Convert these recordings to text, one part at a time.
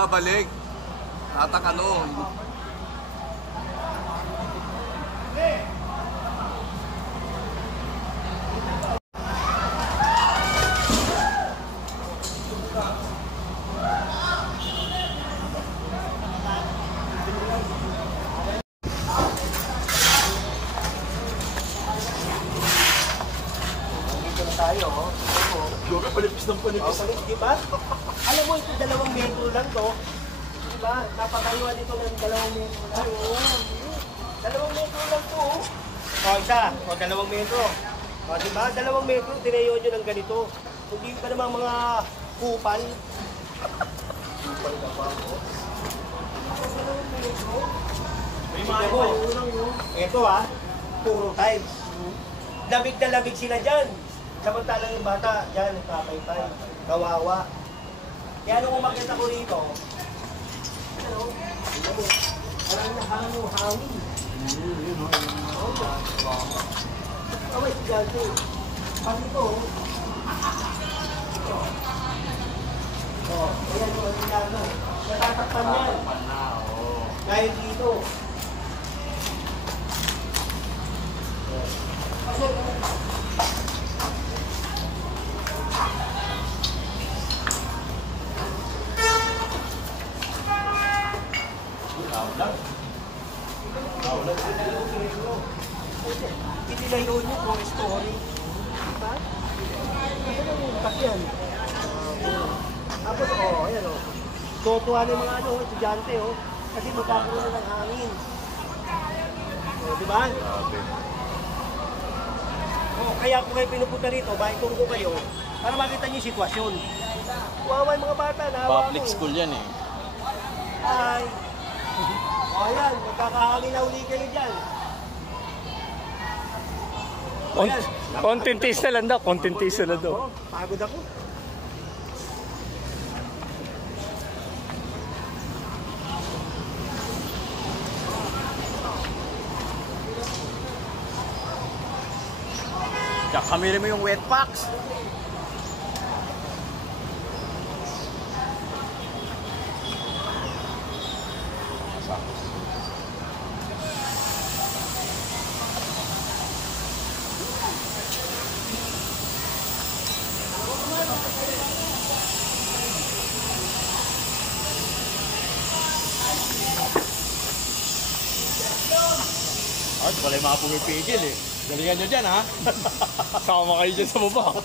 babalik. Tatak ano. Tayo, Yoga, palipis ng palipis. di ba? Alam mo, ito 2 metro lang to. Di ba? Napakaliwa dito ng 2 metro lang. 2 metro lang to. O, isa. O, 2 metro. O, di ba? 2 metro, tinayo nyo ng ganito. Hindi pa naman mga kupal. Kupal na ba ako? 2 metro. May mga ito puro tiles. Lamig na lamig sila dyan. Samantalang yung bata, dyan, nagpapaypay, kawawa. Kaya nung umakyat ako rito, parang nahangin yung hangin. Away, dyan, pag ito, ayan yung ano, natatakpan yan. Dahil dito. Itilayo nyo kung story. Diba? Ito lang yung takyan. Tapos, ayan tutuwa na yung mga estudyante, kasi magkakaroon na ng hangin. Diba? Kaya kung kayo pinupunta rito, bakit ko kayo, para makita nyo yung sitwasyon. Wawa yung mga bata, nahawa Public school yan eh. Ay. Ayan, magkakahangin na uli kayo dyan. Konting taste na lang daw, konting taste na lang daw. Pagod ako. Kakamili mo yung wet packs. At wala yung mga pumipigil eh. Galingan nyo dyan ha. Sama kayo dyan sa baba.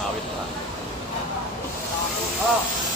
Awit na. Oh.